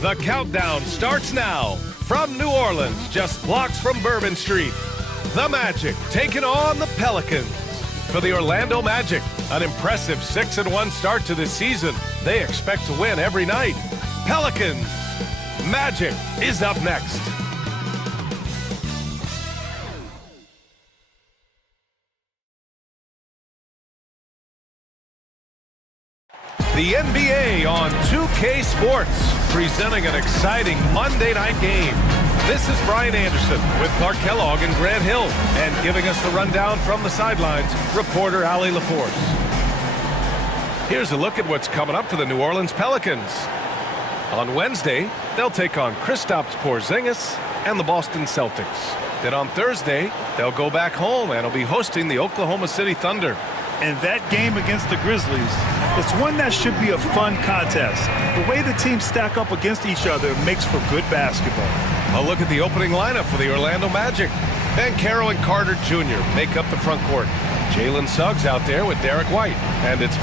The countdown starts now. From New Orleans, just blocks from Bourbon Street, the Magic taking on the Pelicans. For the Orlando Magic, an impressive 6-1 start to this season. They expect to win every night. Pelicans, Magic is up next. The NBA on 2K Sports, presenting an exciting Monday night game. This is Brian Anderson with Clark Kellogg and Grant Hill, and giving us the rundown from the sidelines, reporter Allie LaForce. Here's a look at what's coming up for the New Orleans Pelicans. On Wednesday, they'll take on Kristaps Porzingis and the Boston Celtics. Then on Thursday, they'll go back home and will be hosting the Oklahoma City Thunder. And that game against the Grizzlies, it's one that should be a fun contest. The way the teams stack up against each other makes for good basketball. A look at the opening lineup for the Orlando Magic. Banchero and Carter Jr. make up the front court. Jalen Suggs out there with Derek White. And it's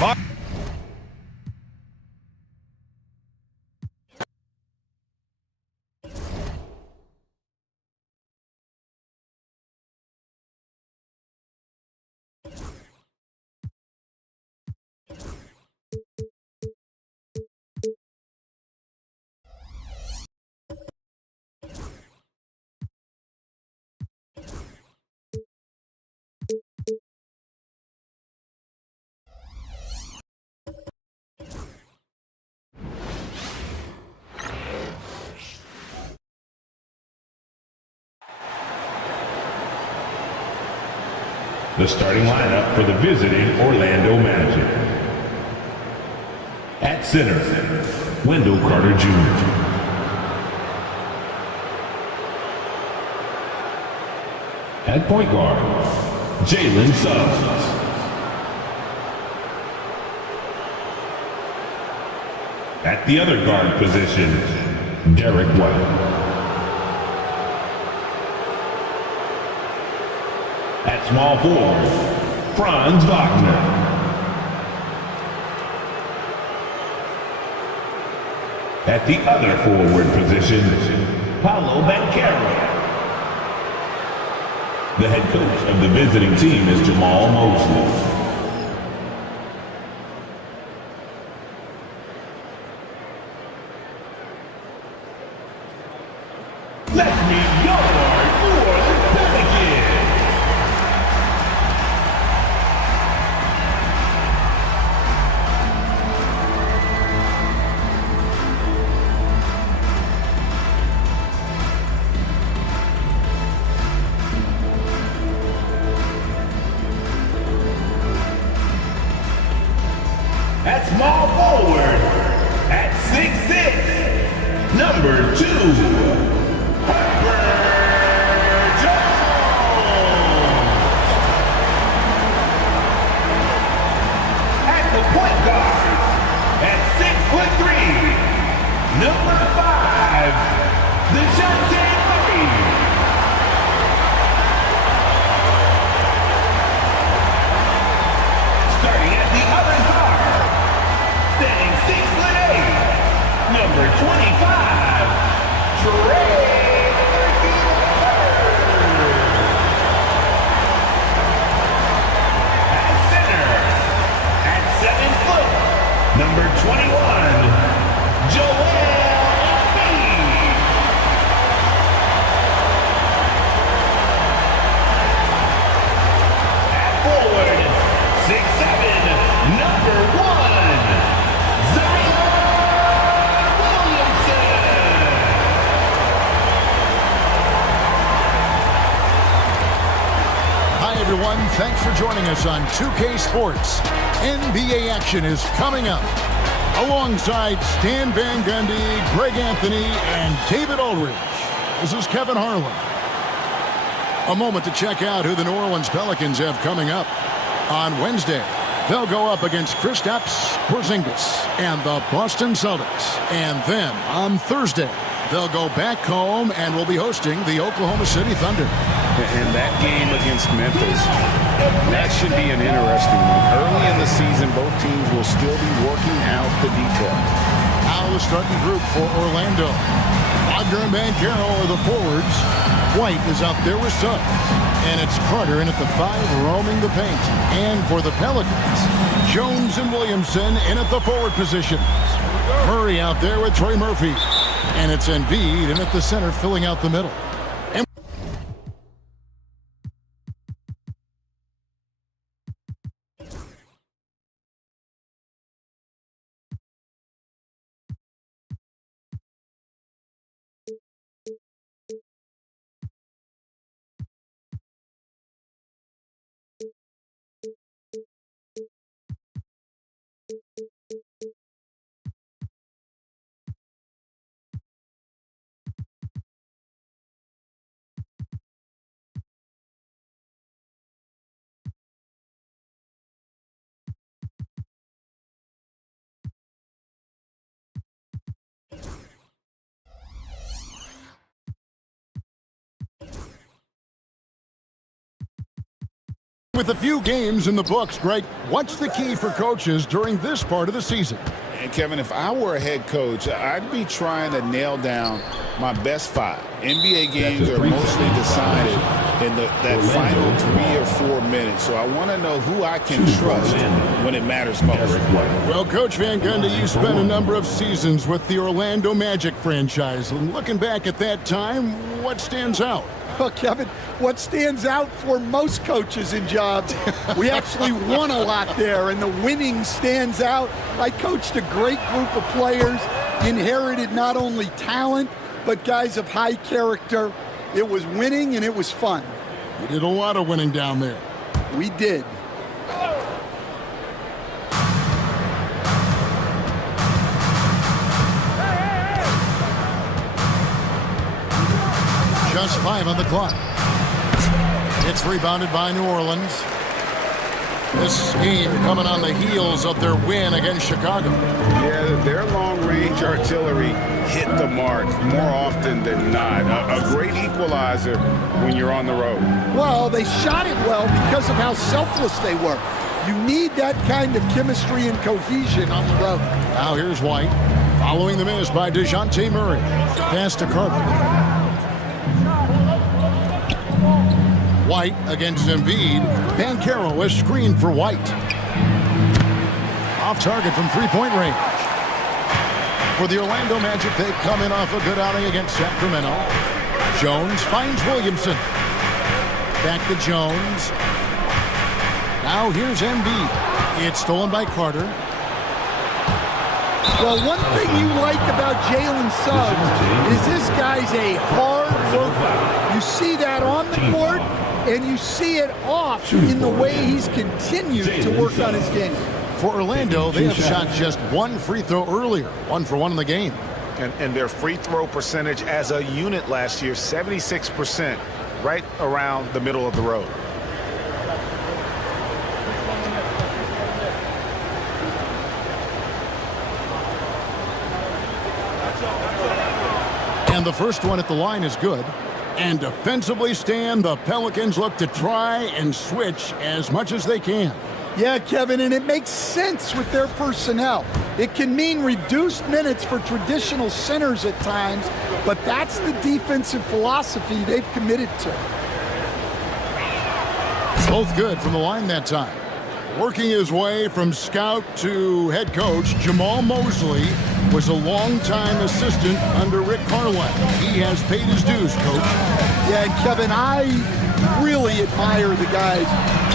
the starting lineup for the visiting Orlando Magic. At center, Wendell Carter Jr. At point guard, Jalen Suggs. At the other guard position, Derek White. At small forward, Franz Wagner. At the other forward position, Paolo Banchero. The head coach of the visiting team is Jamal Mosley. Let's meet your New Orleans Pelicans. At small forward, at 6'6", number 2, Herbert Jones. At the point guard, at 6'3", number 5, DeJounte Murray. Starting at the other guard, standing 6'8", number 25, Trey Burke. At center, at 7 foot, number 21, Joel Embiid. At forward, 6'7", number 1, Zion Williamson. Hi, everyone. Thanks for joining us on 2K Sports. NBA action is coming up. Alongside Stan Van Gundy, Greg Anthony, and David Ulrich, this is Kevin Harlan. A moment to check out who the New Orleans Pelicans have coming up. On Wednesday, they'll go up against Kristaps Porzingis and the Boston Celtics. And then on Thursday, they'll go back home and will be hosting the Oklahoma City Thunder. And that game against Memphis, that should be an interesting one. Early in the season, both teams will still be working out the details. Our now the starting group for Orlando. Wagner and Banchero are the forwards. White is out there with Suggs. And it's Carter in at the 5, roaming the paint. And for the Pelicans, Jones and Williamson in at the forward positions. Murray out there with Trey Murphy. And it's Embiid in at the center, filling out the middle. With a few games in the books, Greg, what's the key for coaches during this part of the season? And Kevin, if I were a head coach, I'd be trying to nail down my best 5. NBA games are mostly decided in that final 3 or 4 minutes. So I want to know who I can trust when it matters most. Well, Coach Van Gundy, you spent a number of seasons with the Orlando Magic franchise. And looking back at that time, what stands out? Well, Kevin, what stands out for most coaches in jobs, we actually won a lot there, and the winning stands out. I coached a great group of players, inherited not only talent, but guys of high character. It was winning, and it was fun. You did a lot of winning down there. We did. Just 5 on the clock. It's rebounded by New Orleans. This game coming on the heels of their win against Chicago. Yeah, their long-range artillery hit the mark more often than not. A great equalizer when you're on the road. Well, they shot it well because of how selfless they were. You need that kind of chemistry and cohesion on the road. Now here's White, following the miss by DeJounte Murray. Pass to Carter. White against Embiid. Banchero is screened for White. Off target from three-point range. For the Orlando Magic, they come in off a good outing against Sacramento. Jones finds Williamson. Back to Jones. Now here's Embiid. It's stolen by Carter. Well, one thing you like about Jalen Suggs is this guy's a hard worker. You see that on the court, and you see it off in the way he's continued to work on his game. For Orlando, they have shot just 1 free throw earlier, 1 for 1 in the game. And their free throw percentage as a unit last year, 76%, right around the middle of the road. And the first one at the line is good. And defensively, Stan, the Pelicans look to try and switch as much as they can. Yeah, Kevin, and it makes sense with their personnel. It can mean reduced minutes for traditional centers at times, but that's the defensive philosophy they've committed to. Both good from the line that time. Working his way from scout to head coach, Jamal Mosley was a longtime assistant under Rick Carlisle. He has paid his dues, Coach. Yeah, and Kevin, I really admire the guys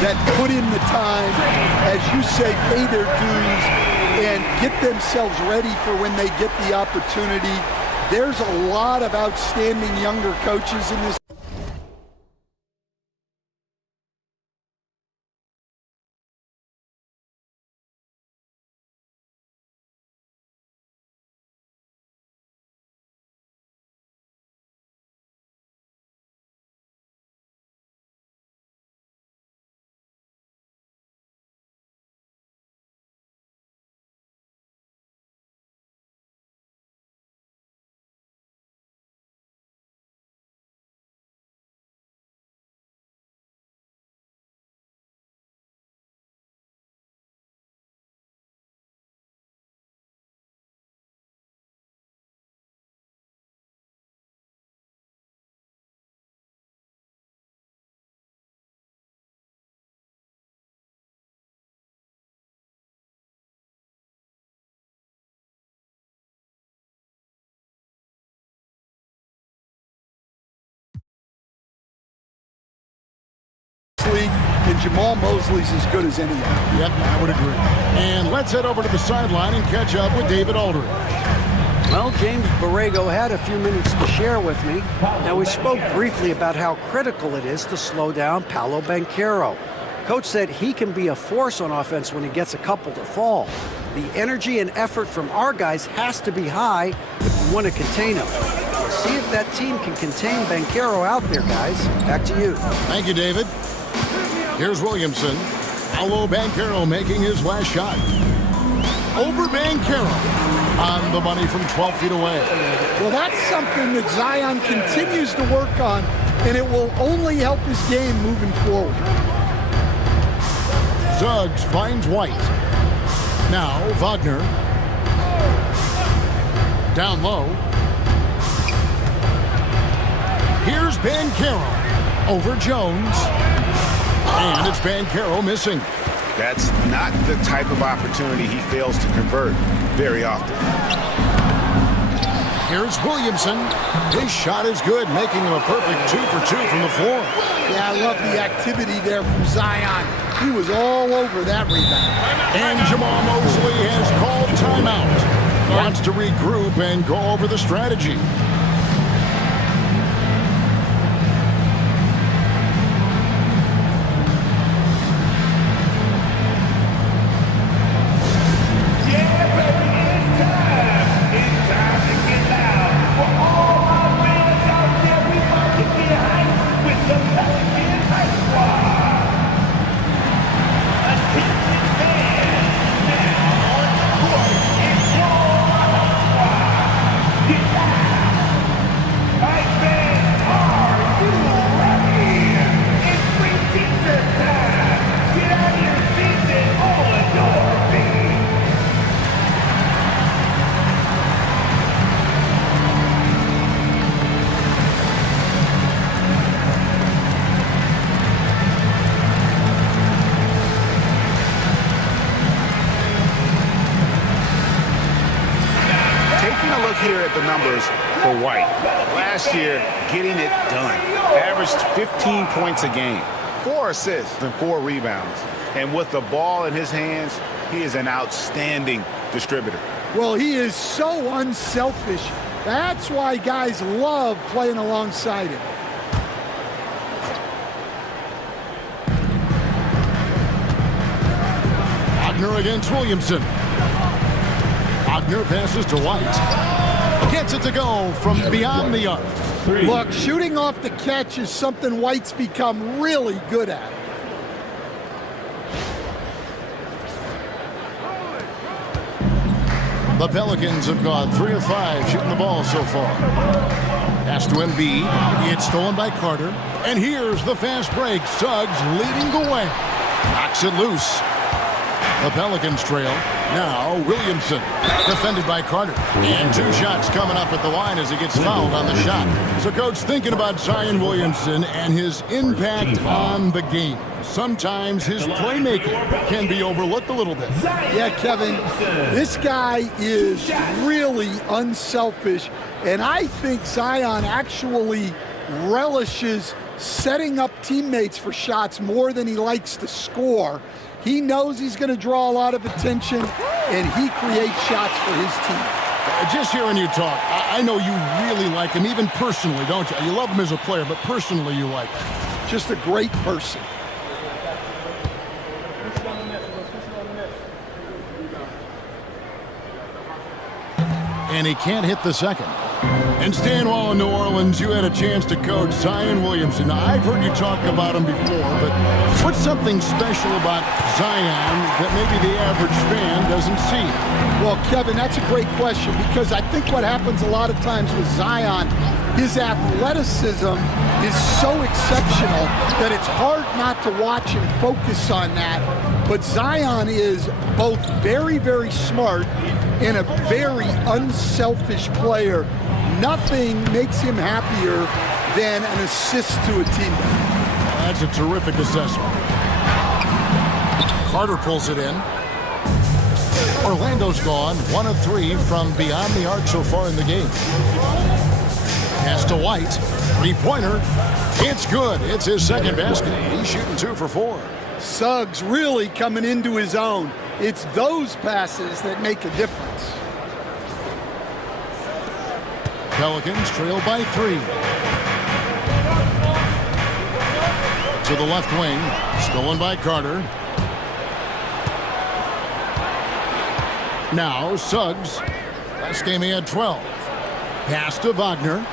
that put in the time, as you say, pay their dues and get themselves ready for when they get the opportunity. There's a lot of outstanding younger coaches in this Jamal Mosley's as good as any of them. Yep, I would agree. And let's head over to the sideline and catch up with David Aldridge. Well, James Borrego had a few minutes to share with me. Now, we spoke briefly about how critical it is to slow down Paolo Banchero. Coach said he can be a force on offense when he gets a couple to fall. The energy and effort from our guys has to be high if we want to contain him. See if that team can contain Banchero out there, guys. Back to you. Thank you, David. Here's Williamson. Paolo Banchero making his last shot. Over Banchero. On the money from 12 feet away. Well, that's something that Zion continues to work on, and it will only help his game moving forward. Suggs finds White. Now Wagner. Down low. Here's Banchero over Jones. And it's Banchero missing. That's not the type of opportunity he fails to convert very often. Here's Williamson. His shot is good, making him a perfect 2 for 2 from the floor. Yeah, I love the activity there from Zion. He was all over that rebound. And Jamal Mosley has called timeout. Wants to regroup and go over the strategy. Here at the numbers for White. Last year, getting it done. Averaged 15 points a game, 4 assists and 4 rebounds. And with the ball in his hands, he is an outstanding distributor. Well, he is so unselfish. That's why guys love playing alongside him. Wagner against Williamson. Wagner passes to White. Gets it to go from beyond the arc. Look, shooting off the catch is something White's become really good at. The Pelicans have gone 3 of 5 shooting the ball so far. Pass to Embiid. It's stolen by Carter. And here's the fast break. Suggs leading the way. Knocks it loose. The Pelicans trail. Now Williamson, defended by Carter. And 2 shots coming up at the line as he gets fouled on the shot. So, Coach, thinking about Zion Williamson and his impact on the game. Sometimes his playmaking can be overlooked a little bit. Yeah, Kevin, this guy is really unselfish. And I think Zion actually relishes setting up teammates for shots more than he likes to score. He knows he's going to draw a lot of attention, and he creates shots for his team. Just hearing you talk, I know you really like him, even personally, don't you? You love him as a player, but personally you like him. Just a great person. And he can't hit the second. And staying while in New Orleans, you had a chance to coach Zion Williamson. Now, I've heard you talk about him before, but what's something special about Zion that maybe the average fan doesn't see? Well, Kevin, that's a great question because I think what happens a lot of times with Zion, his athleticism is so exceptional that it's hard not to watch and focus on that. But Zion is both very, very smart and a very unselfish player. Nothing makes him happier than an assist to a teammate. That's a terrific assessment. Carter pulls it in. Orlando's gone 1 of 3 from beyond the arc so far in the game. Pass to White. 3-pointer. It's good. It's his second basket. He's shooting 2 for 4. Suggs really coming into his own. It's those passes that make a difference. Pelicans trail by 3. To the left wing, stolen by Carter. Now Suggs. Last game he had 12. Pass to Wagner.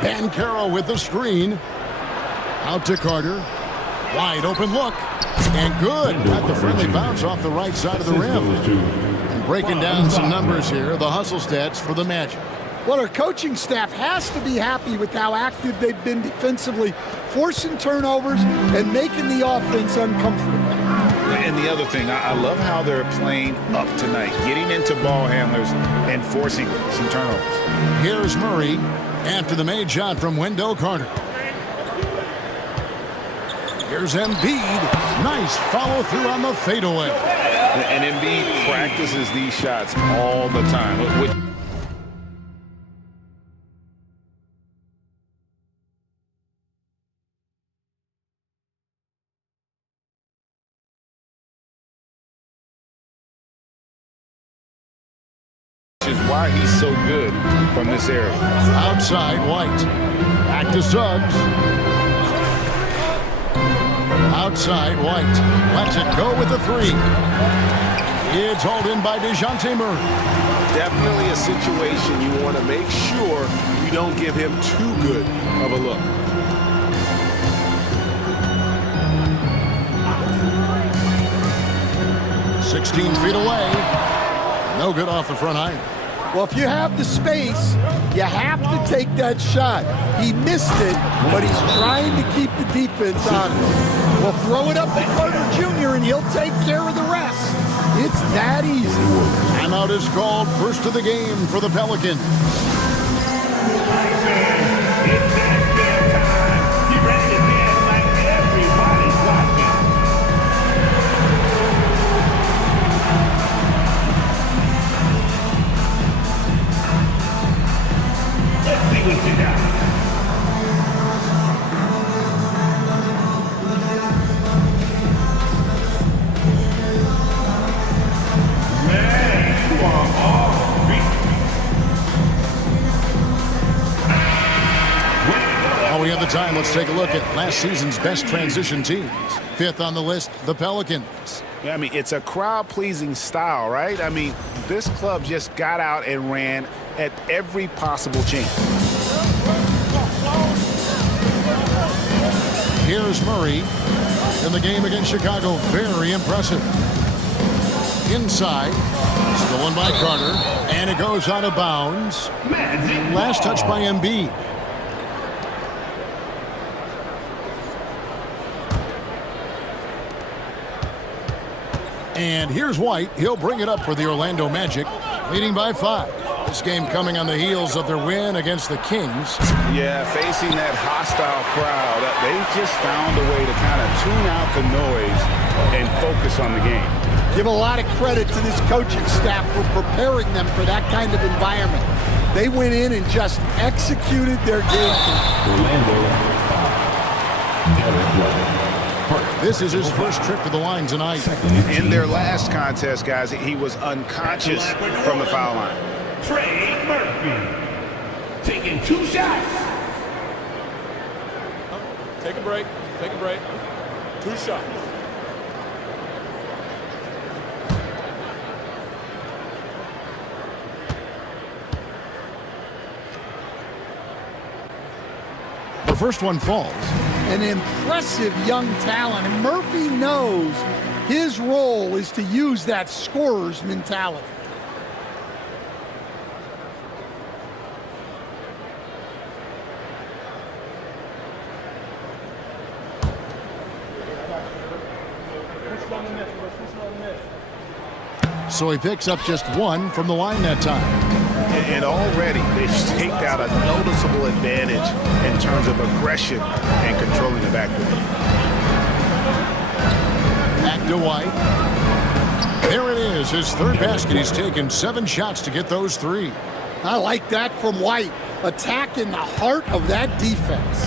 Banchero with the screen. Out to Carter. Wide open look. And good. Got the friendly bounce off the right side of the rim. And breaking down some numbers here, the hustle stats for the Magic. Well, our coaching staff has to be happy with how active they've been defensively, forcing turnovers and making the offense uncomfortable. And the other thing, I love how they're playing up tonight, getting into ball handlers and forcing some turnovers. Here's Murray after the made shot from Wendell Carter. Here's Embiid. Nice follow through on the fadeaway. And Embiid practices these shots all the time. Is why he's so good from this area. Outside, White. Back to Suggs. Outside, White. Lets it go with the 3. It's hauled in by DeJounte Murray. Definitely a situation you want to make sure you don't give him too good of a look. "16 feet away. No good off the front iron. Well, if you have the space, you have to take that shot. He missed it, but he's trying to keep the defense on it. Well, throw it up to Carter Jr., and he'll take care of the rest. It's that easy. Timeout is called. First of the game for the Pelicans. While we have the time, let's take a look at last season's best transition teams. 5th on the list, the Pelicans. I mean, it's a crowd-pleasing style, right? I mean, this club just got out and ran at every possible chance. Here's Murray in the game against Chicago. Very impressive. Inside, stolen by Carter, and it goes out of bounds. Last touch by Embiid. And here's White. He'll bring it up for the Orlando Magic, leading by 5. This game coming on the heels of their win against the Kings. Yeah, facing that hostile crowd, they just found a way to kind of tune out the noise and focus on the game. Give a lot of credit to this coaching staff for preparing them for that kind of environment. They went in and just executed their game plan. This is his first trip to the line tonight. In their last contest, guys, he was unconscious from the foul line. Trey Murphy taking 2 shots. Take a break. Take a break. 2 shots. The first one falls. An impressive young talent, and Murphy knows his role is to use that scorer's mentality. So he picks up just 1 from the line that time. And already they've staked out a noticeable advantage in terms of aggression and controlling the backcourt. Back to White. There it is, his 3rd basket. He's taken 7 shots to get those 3. I like that from White. Attack in the heart of that defense.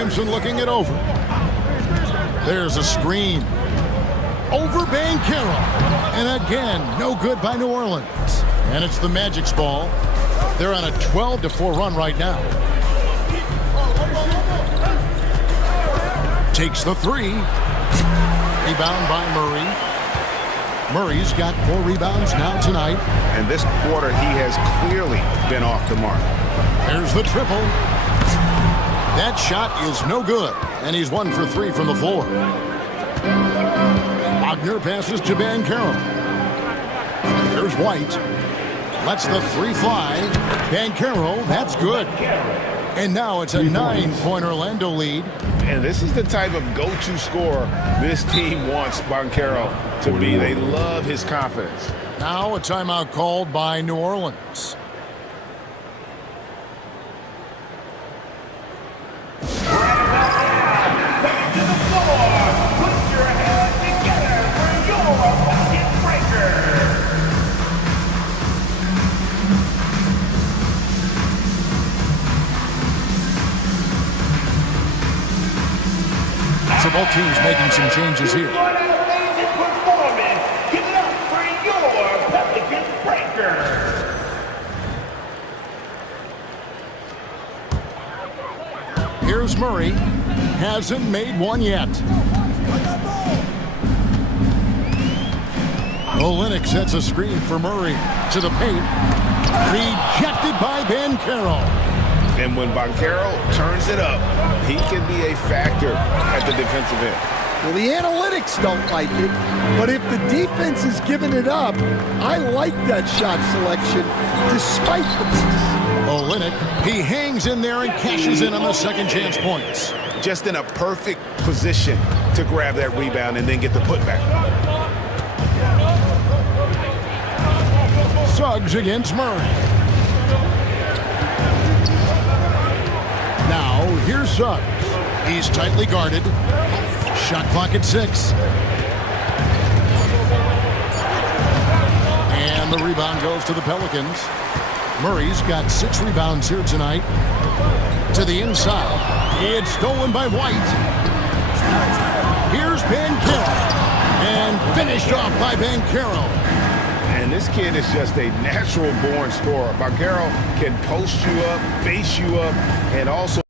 Simpson looking it over. There's a screen. Over Banchero. And again, no good by New Orleans. And it's the Magic's ball. They're on a 12-4 run right now. Takes the three. Rebound by Murray. Murray's got 4 rebounds now tonight. And this quarter, he has clearly been off the mark. There's the triple. That shot is no good. And he's 1 for 3 from the floor. Wagner passes to Banchero. There's White. Lets the 3 fly. Banchero, that's good. And now it's a 9-point Orlando lead. And this is the type of go-to scorer this team wants Banchero to be. They love his confidence. Now a timeout called by New Orleans. So both teams making some changes here. Amazing performance. Give it up for your Pelicans breakers. Here's Murray. Hasn't made one yet. Olynyk sets a screen for Murray. To the paint. Rejected by Banchero. And when Banchero turns it up, he can be a factor at the defensive end. Well, the analytics don't like it, but if the defense is giving it up, I like that shot selection despite the miss. Olynyk, he hangs in there and cashes in on the second chance points. Just in a perfect position to grab that rebound and then get the putback. Suggs against Murray. Now, here's Suggs. He's tightly guarded. Shot clock at 6. And the rebound goes to the Pelicans. Murray's got 6 rebounds here tonight. To the inside. It's stolen by White. Here's Banchero. And finished off by Banchero. And this kid is just a natural-born scorer. Banchero can post you up, face you up, and also